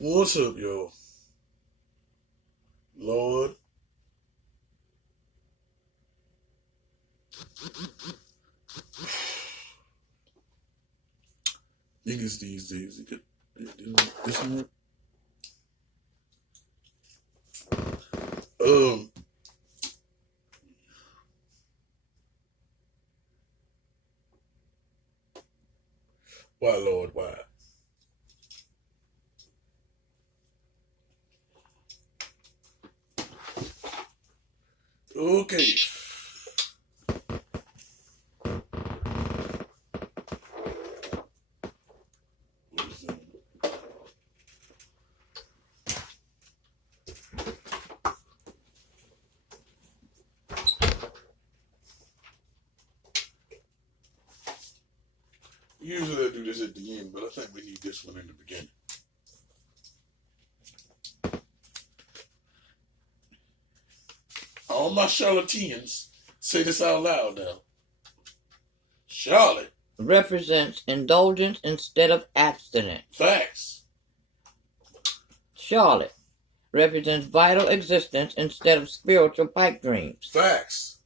What's up, yo? Lord. Niggas these days, this one. Um, why, Lord, why? Okay. Usually I do this at the end, but I think we need this one in the beginning. All my charlatans say this out loud now. Charlotte represents indulgence instead of abstinence. Facts. Charlotte represents vital existence instead of spiritual pipe dreams. Facts.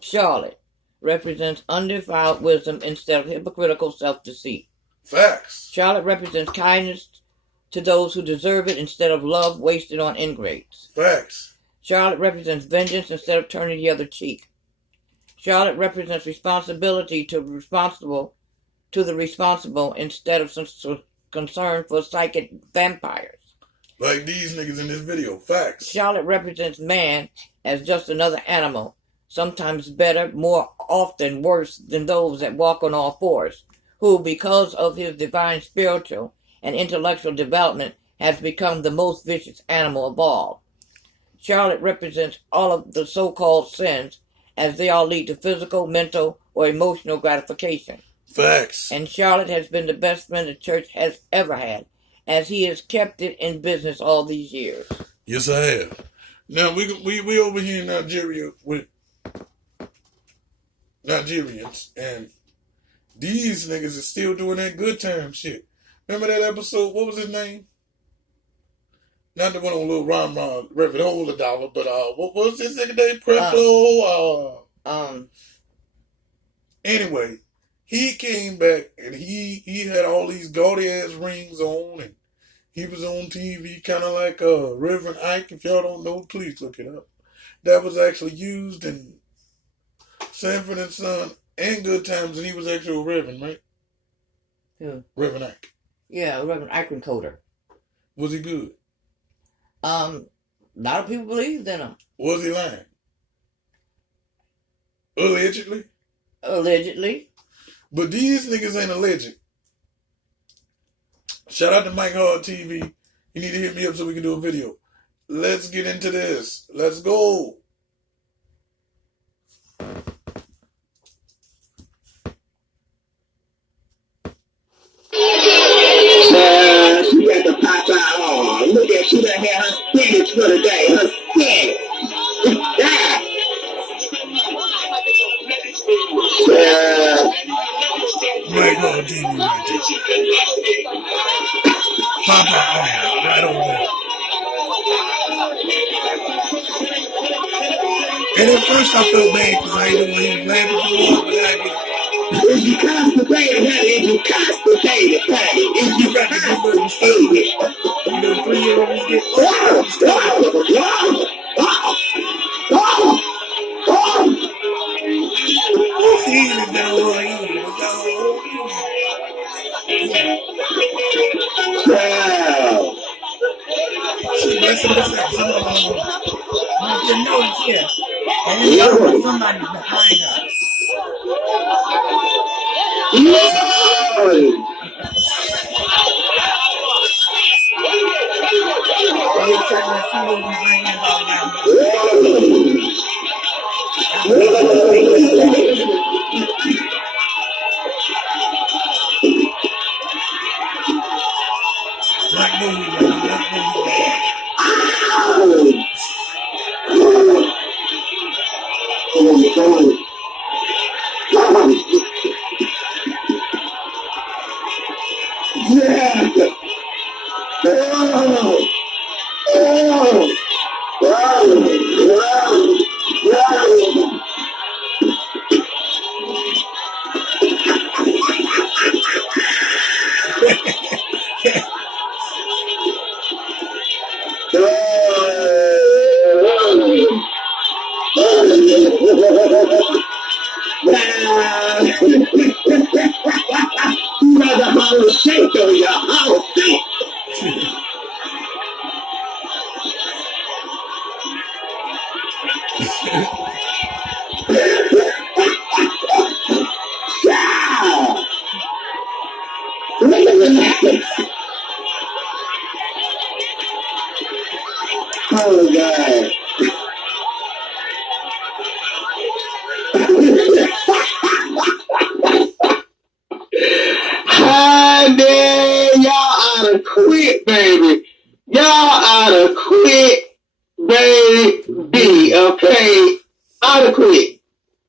Charlotte represents undefiled wisdom instead of hypocritical self-deceit. Facts. Charlotte represents kindness to those who deserve it instead of love wasted on ingrates. Facts. Charlotte represents vengeance instead of turning the other cheek. Charlotte represents responsibility to the responsible instead of some concern for psychic vampires. Like these niggas in this video. Facts. Charlotte represents man as just another animal, sometimes better, more often worse than those that walk on all fours, who, because of his divine spiritual and intellectual development, has become the most vicious animal of all. Charlotte represents all of the so-called sins, as they all lead to physical, mental, or emotional gratification. Facts. And Charlotte has been the best friend the church has ever had, as he has kept it in business all these years. Yes, I have. Now, we over here in Nigeria with Nigerians, and these niggas are still doing that good time shit. Remember that episode? What was his name? Not the one on Lil Ron Ron, Reverend Hold a Dollar, but what was this nigga name? Creflo? Anyway, he came back and he had all these gaudy ass rings on, and he was on TV kind of like Reverend Ike. If y'all don't know, please look it up. That was actually used in Sanford and Son and Good Times, and he was actually a Reverend, right? Yeah. Reverend Ike. Yeah, Reverend Ike Encoder. Was he good? A lot of people believed in him. Was he lying? Allegedly? Allegedly. But these niggas ain't alleged. Shout out to Mike Hard TV. You need to hit me up so we can do a video. Let's get into this. Let's go. She got the pop out on. Look at she done had her spinach for the day. Her spinach. Mike Hard TV right there. Pop out right over there. And at first I felt bad because I ain't know he was laughing too hard, but I did. Is you constipated, honey? Is you constipated, honey? Is you constipated? You know, 3-year-olds get She messing us up. You know it's here. And then you somebody behind her. Yeah. Oh. Oh. Wow. Wow. You got the Harlem Shake on your Harlem Shake. Yeah. Look at that. Oh, God. Hi there, y'all oughta quit, baby. Y'all oughta quit, baby. Okay, oughta quit,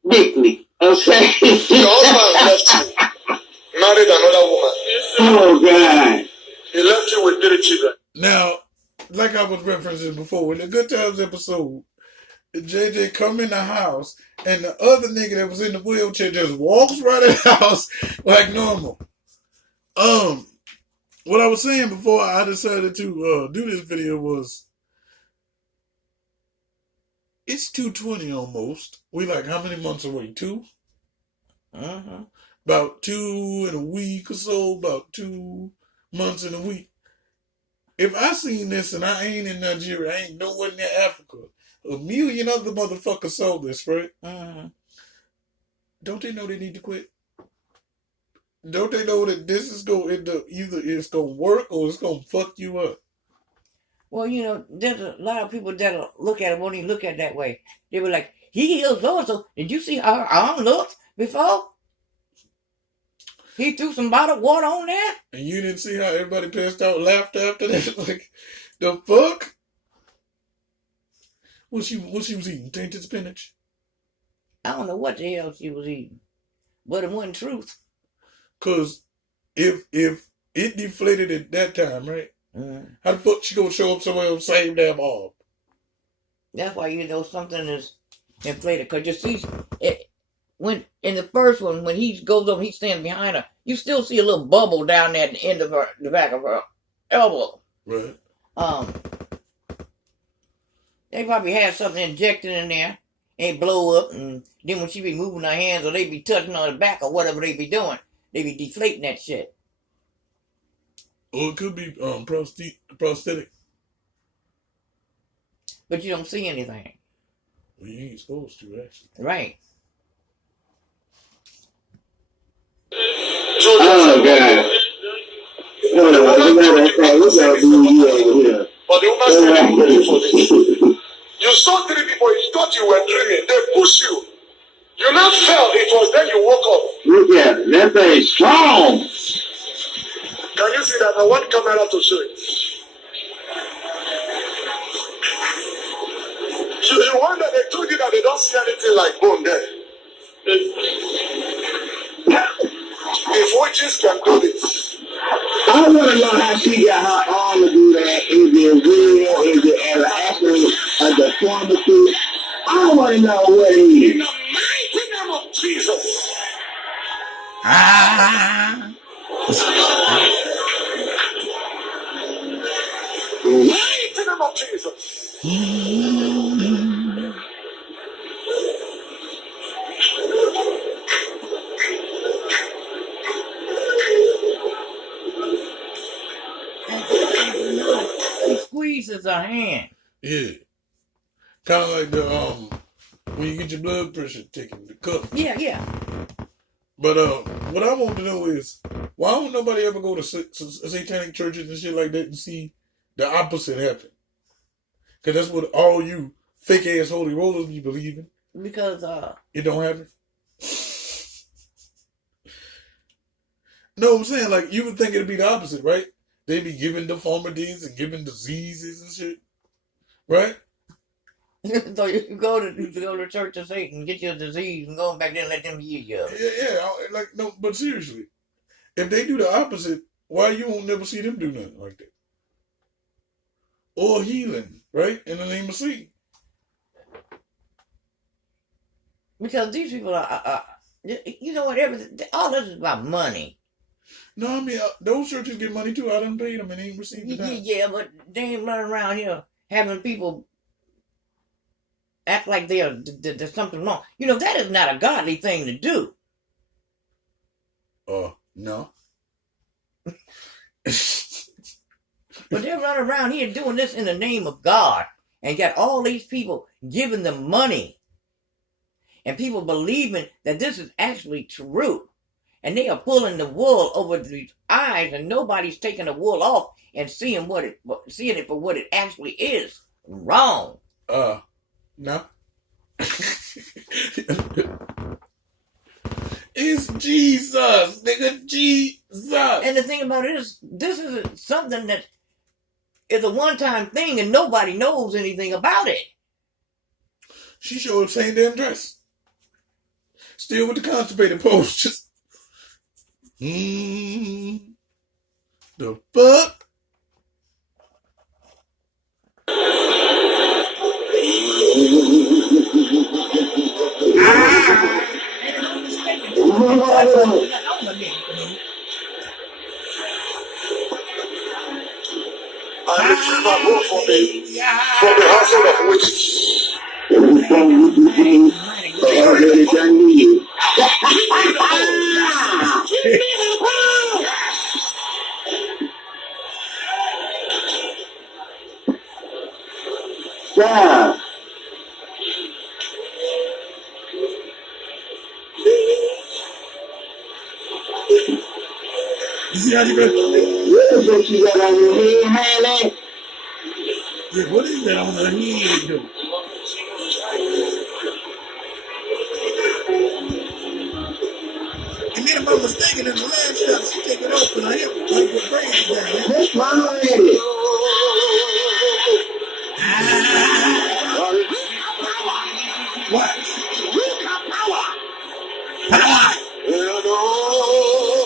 Bickley. Okay. Your husband left you, married another woman. Oh God. He left you with 3 children. Now, like I was referencing before, in the Good Times episode, JJ come in the house and the other nigga that was in the wheelchair just walks right in the house like normal. What I was saying before I decided to do this video was, it's 220 almost. We like how many months away? 2? About 2 in a week or so, about 2 months in a week. If I seen this and I ain't in Nigeria, I ain't nowhere near Africa, 1 million other motherfuckers saw this, right? Don't they know they need to quit? Don't they know that this is going to end up either it's going to work or it's going to fuck you up? Well, you know, there's a lot of people that look at it, won't even look at it that way. They were like, he heals so. Did you see how her arm looked before? He threw some bottled water on there. And you didn't see how everybody passed out, laughed after that? Like, the fuck? What she was eating? Tainted spinach? I don't know what the hell she was eating, but it wasn't truth. Cause if it deflated at that time, right? How the fuck she gonna show up somewhere else same damn arm? That's why you know something is inflated. Cause you see, when in the first one, when he goes over, he stands behind her. You still see a little bubble down there at the end of the back of her elbow. Right. They probably had something injected in there. And blow up, and then when she be moving her hands or they be touching on the back or whatever they be doing, they be deflating that shit. Or it could be prosthetic. But you don't see anything. Well, you ain't supposed to, actually. Right. Oh God. But the woman said, for this. You saw 3 people, you thought you were dreaming. They pushed you. You not fell. It was then you woke up. Look at it. That thing's strong. Can you see that? I want camera to show it. You wonder, they told you that they don't see anything like bone there. If witches can do this. I want to know how she got her arm to do that. Is it real? Is it actually a deformity? I want to know what it is. In the mighty name of Jesus. Mighty name of Jesus. He squeezes her hand. Yeah. Kind of like the when you get your blood pressure taken, the cuff. Yeah. But what I want to know is, why don't nobody ever go to satanic churches and shit like that and see the opposite happen? Because that's what all you fake ass holy rollers be believing. Because it don't happen. No, I'm saying, like, you would think it'd be the opposite, right? They be giving deformities and giving diseases and shit, right? so you go to Church of Satan, get your disease, and go back there and let them heal you. Yeah. Like, no, but seriously, if they do the opposite, Why you won't never see them do nothing like that? Or healing, right? In the name of seed. Because these people are you know what? All this is about money. No, I mean, those churches get money too. I done paid them and they ain't received it. Yeah, but they ain't running around here having people act like there's something wrong. You know, that is not a godly thing to do. No. But they're running around here doing this in the name of God and got all these people giving them money and people believing that this is actually true. And they are pulling the wool over these eyes and nobody's taking the wool off and seeing it for what it actually is. Wrong. No. It's Jesus, nigga, Jesus. And the thing about it is, this is something that is a one-time thing and nobody knows anything about it. She showed the same damn dress. Still with the constipated pose. Just, the fuck? I retrieve my book from the household of witches. Everything you do, already done to you. Yeah. You see how you got? What you got on your head, Harley? Yeah, what is that on her head, though? And then if I'm mistaken, in the last shot, she take it off and I hit like with brains down. What's wrong with it? What? On the arm.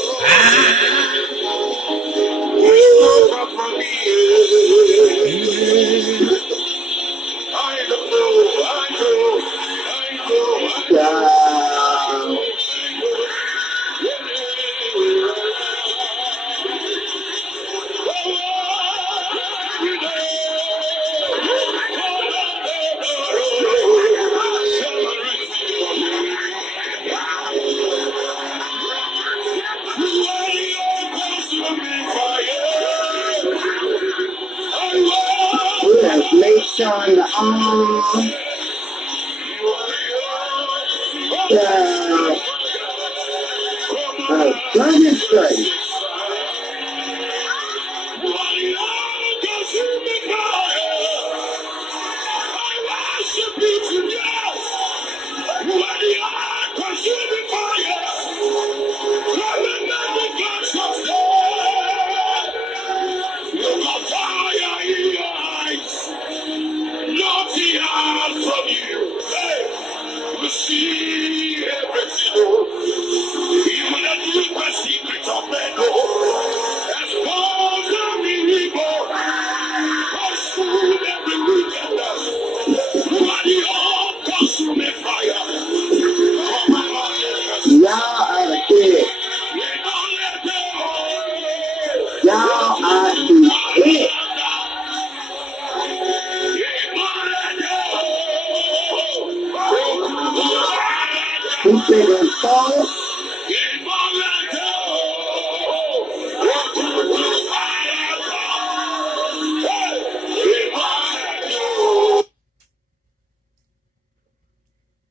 Demonstrate.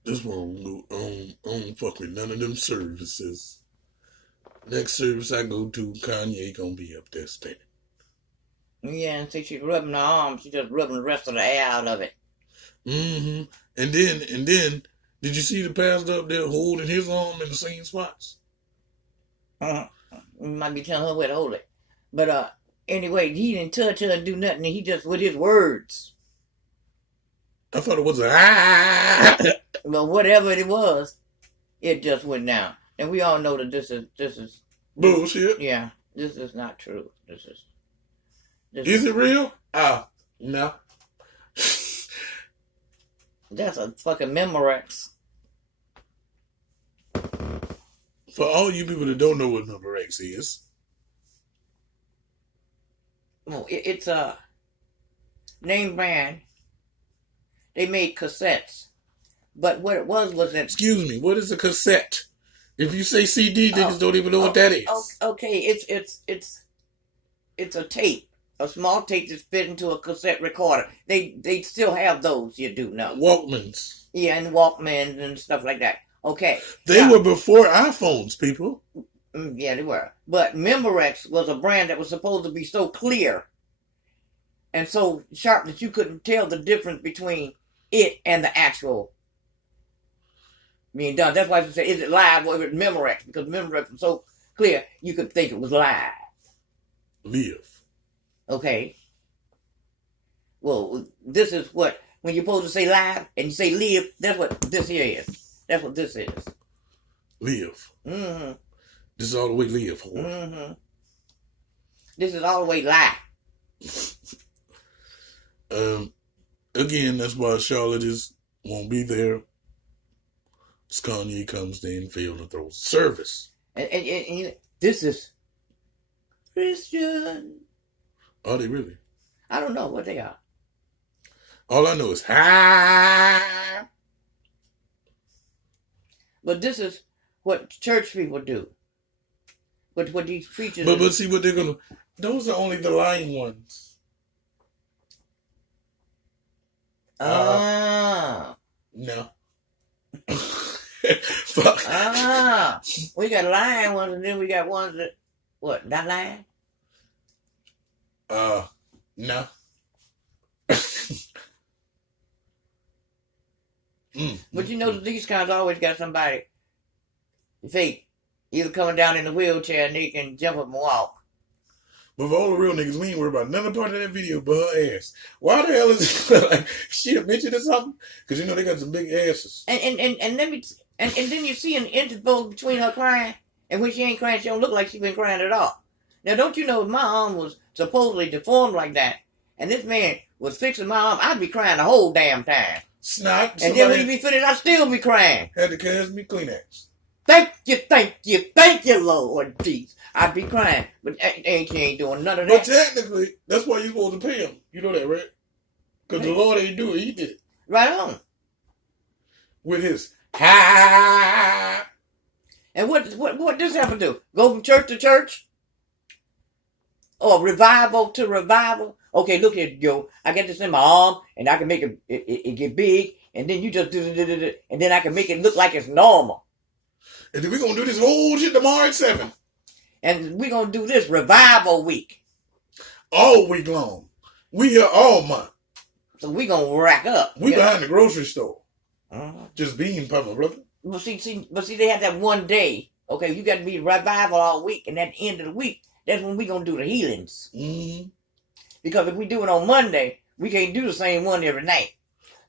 This one I don't fuck with none of them services. Next service I go to, Kanye gonna be up there standing. Yeah, and see she's rubbing her arm, she's just rubbing the rest of the air out of it. Mm-hmm. And then, did you see the pastor up there holding his arm in the same spots? You might be telling her where to hold it. But anyway, he didn't touch her and do nothing. He just, with his words. I thought it was But whatever it was, it just went down. And we all know that this is bullshit. Yeah, This is not true. This Is it real? No. That's a fucking Memorex. For all you people that don't know what Memorex is, Well, it's a name brand. They made cassettes, but what it was that. excuse me, what is a cassette? If you say CD, niggas don't even know what that is. Okay, it's a tape, a small tape that's fit into a cassette recorder. They still have those. You do know. Walkmans. Yeah, and Walkmans and stuff like that. Okay. They were before iPhones, people. Yeah, they were. But Memorex was a brand that was supposed to be so clear and so sharp that you couldn't tell the difference between it and the actual being done. That's why I say, is it live or is it Memorex? Because Memorex was so clear, you could think it was live. Live. Okay. Well, this is what, when you're supposed to say live and you say live, that's what this here is. That's what this is. Live. Mm-hmm. This is all the way live. Mm-hmm. This is all the way live. Again, that's why Charlotte won't be there. Kanye comes in, failed to throw service. And this is Christian. Are they really? I don't know what they are. All I know is ha. But this is what church people do. What these preachers But see what they're gonna. Those are only the lying ones. No. Fuck. We got lying ones and then we got ones that not lying? No. But you know these kinds always got somebody fake, either coming down in a wheelchair and they can jump up and walk. But for all the real niggas, we ain't worried about none of the part of that video but her ass. Why the hell is it like she a midget or something? Because you know they got some big asses. And let me and then you see an interval between her crying and when she ain't crying, she don't look like she been crying at all. Now don't you know if my arm was supposedly deformed like that and this man was fixing my arm, I'd be crying the whole damn time. Snot. And then when he be finished, I'd still be crying. Had to cash me Kleenex. Thank you, Lord Jesus. I'd be crying, but she ain't doing none of that. But technically, that's why you're supposed to pay him. You know that, right? Because the Lord ain't do it. He did it. Right on. With his ha. And what does have to do? Go from church to church? Or revival to revival? Okay, look here, Joe. I got this in my arm, and I can make it get big, and then you just do it, and then I can make it look like it's normal. And then we're going to do this whole shit tomorrow at 7. And we're going to do this revival week. All week long. We here all month. So we're going to rack up. We behind the grocery store. Uh-huh. Just being pumping, brother. But see, they had that one day. Okay, you got to be revival all week, and at the end of the week, that's when we're going to do the healings. Mm-hmm. Because if we do it on Monday, we can't do the same one every night.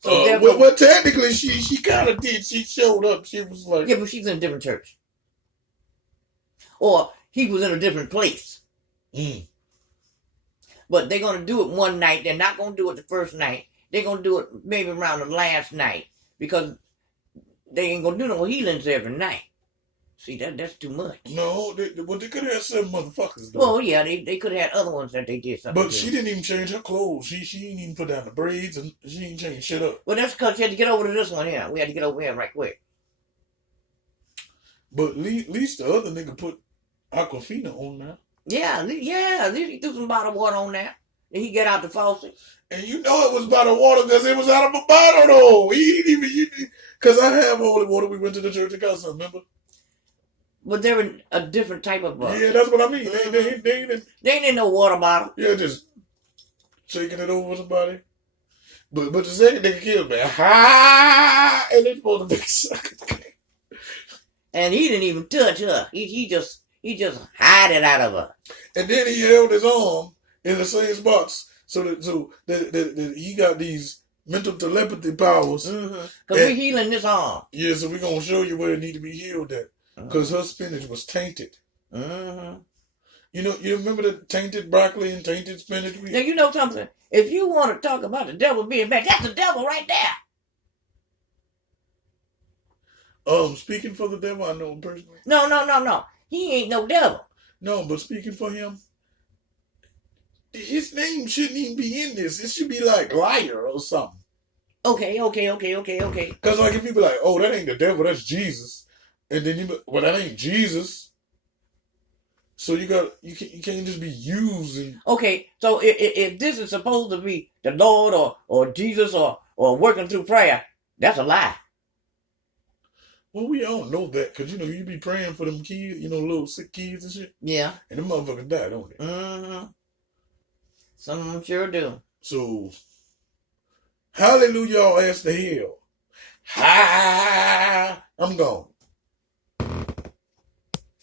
So well, technically, she kind of did. She showed up. She was like... Yeah, but she's in a different church. Or he was in a different place. Mm. But they're going to do it one night. They're not going to do it the first night. They're going to do it maybe around the last night. Because they ain't going to do no healings every night. See, that's too much. No, they could have had 7 motherfuckers, though. Well, yeah, they could have had other ones that they did something But to. she didn't even change her clothes. She didn't even put down the braids, and she didn't change shit up. Well, that's because she had to get over to this one here. We had to get over here right quick. But at least the other nigga put Aquafina on now. Yeah, at least he threw some bottled water on there. Then he get out the faucet. And you know it was bottled water because it was out of a bottle, though. He didn't even... Because I have holy water. We went to the church and got some, remember? But they're in a different type of water. Yeah, that's what I mean. They ain't in no water bottle. Yeah, just shaking it over somebody. But the second nigga killed me. Ha! And they supposed to be sucking. And he didn't even touch her. He just hide it out of her. And then he held his arm in the same spots so that he got these mental telepathy powers. Because we're healing this arm. Yeah, so we're going to show you where it need to be healed at. Because her spinach was tainted. Mm-hmm. You know, you remember the tainted broccoli and tainted spinach? Now, you know something? If you want to talk about the devil being bad, that's the devil right there. Speaking for the devil, I know him personally. No. He ain't no devil. No, but speaking for him, his name shouldn't even be in this. It should be like liar or something. Okay. Because like if you be like, oh, that ain't the devil, that's Jesus, and then you be, well, that ain't Jesus. So you can't just be using. Okay, so if this is supposed to be the Lord or Jesus or working through prayer, that's a lie. Well, we all know that because you know you be praying for them kids, you know, little sick kids and shit, Yeah. and them motherfuckers die, don't they? Mm-hmm. Some of them sure do. So, hallelujah, all ass to hell. Ha! I'm gone.